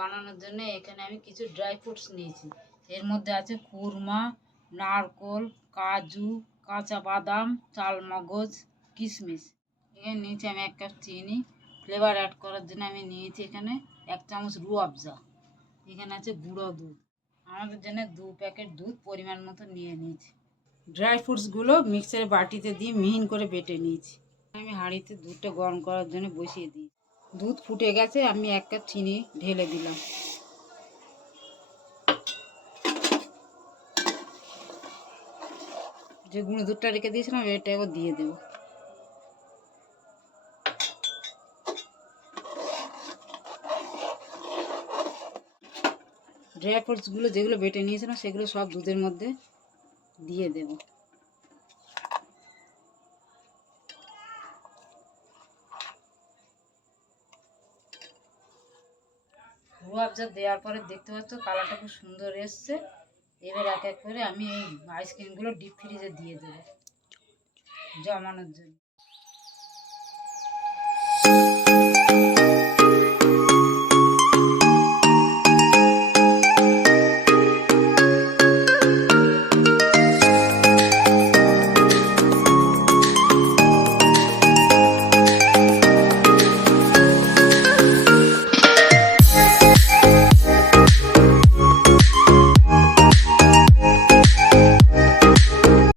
বানানোর জন্য এখানে আমি কিছু ড্রাই ফ্রুটস নিয়েছি। এর মধ্যে আছে খুরমা, নারকোল, কাজু, কাঁচা বাদাম, চালমগজ, কিশমিশ। এখানে নিয়েছি আমি 1 কাপ চিনি। ফ্লেভার অ্যাড করার জন্য আমি নিয়েছি এখানে 1 চামচ রুয়াবজা। এখানে আছে গুঁড়ো দুধ। আমাদের জন্য 2 প্যাকেট দুধ পরিমাণ মতো নিয়ে নিয়েছি। ড্রাই ফ্রুটসগুলো মিক্সারের বাটিতে দিয়ে মিহিন করে বেটে নিয়েছি। আমি হাঁড়িতে দুধটা গরম করার জন্য বসিয়ে দিই। দুধ ফুটে গেছে, আমি 1 কাপ চিনি ঢেলে দিলাম। যে গুঁড়ো দুধটা রেখে দিয়েছিলাম এটাও দিয়ে দেবো। ড্রাই ফ্রুটসগুলো যেগুলো বেটে নিয়েছিলাম সেগুলো সব দুধের মধ্যে দিয়ে দেব। রুয়াবজা দেওয়ার পরে দেখতে পাচ্ছ কালারটা খুব সুন্দর এসছে। এবার এক এক করে আমি এই আইসক্রিমগুলো ডিপ ফ্রিজে দিয়ে দেবো জমানোর জন্য।